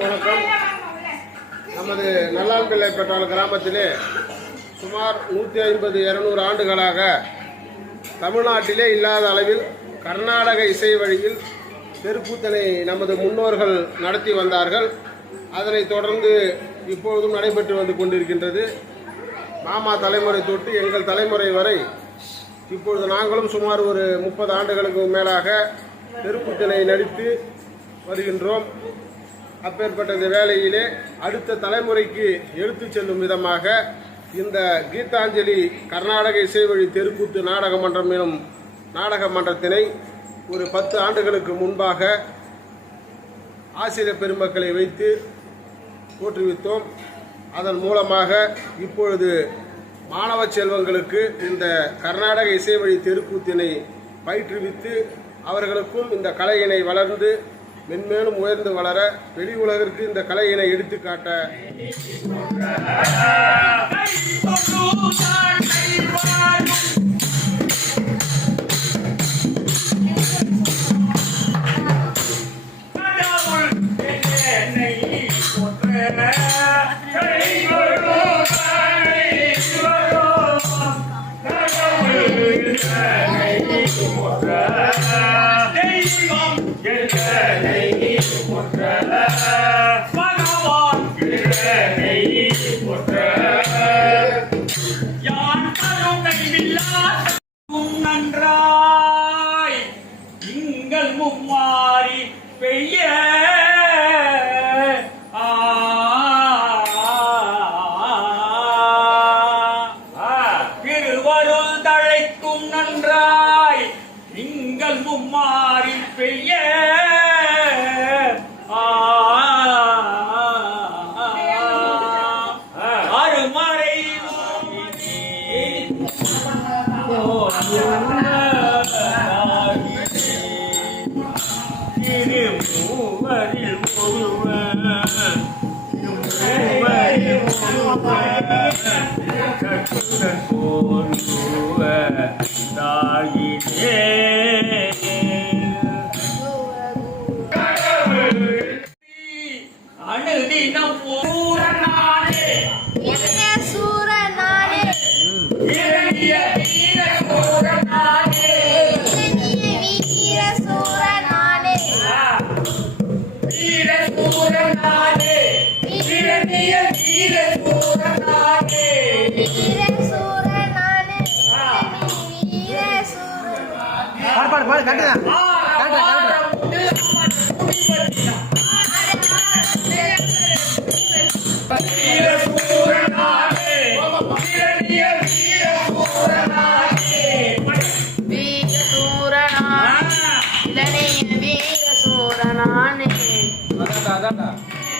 வணக்கம். நமது நல்லாம்பிள்ளை பெற்றால் கிராமத்திலே சுமார் நூற்றி ஐம்பது இருநூறு ஆண்டுகளாக தமிழ்நாட்டிலே இல்லாத அளவில் கர்நாடக இசை வழியில் தெருக்கூத்தனை நமது முன்னோர்கள் நடத்தி வந்தார்கள். அதனை தொடர்ந்து இப்பொழுதும் நடைபெற்று வந்து கொண்டிருக்கின்றது. மாமா தலைமுறை தொட்டு எங்கள் தலைமுறை வரை இப்பொழுது நாங்களும் சுமார் ஒரு முப்பது ஆண்டுகளுக்கு மேலாக தெருக்கூத்தனை நடித்து வருகின்றோம். அப்பேற்பட்ட இந்த வேலையிலே அடுத்த தலைமுறைக்கு எடுத்துச் செல்லும் விதமாக இந்த கீதாஞ்சலி கர்நாடக இசை வழி தெருக்கூத்து நாடக மன்றம் எனும் நாடக மன்றத்தினை ஒரு பத்து ஆண்டுகளுக்கு முன்பாக ஆசிரியர் பெருமக்களை வைத்து தோற்றுவித்தோம். அதன் மூலமாக இப்பொழுது மாணவ செல்வங்களுக்கு இந்த கர்நாடக இசை வழி தெருக்கூத்தினை பயிற்றுவித்து அவர்களுக்கும் இந்த கலையினை வளர்ந்து மென்மேலும் உயர்ந்து வளர வெளி உலகிற்கு இந்த கலையினை எடுத்துக்காட்ட நன்றாய்? திங்கள் மும்மாறி பெய்ய திருமூவரில் ஒருவன் திருமூவரில் ஒருவன் கட்டுடன் போருவ தாயினே அணுதினம் பூரணானே சூரனானே இரணிய இரணிய வீர சூரனானே. பாடு பாடு அதான்டா.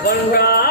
গঙ্গা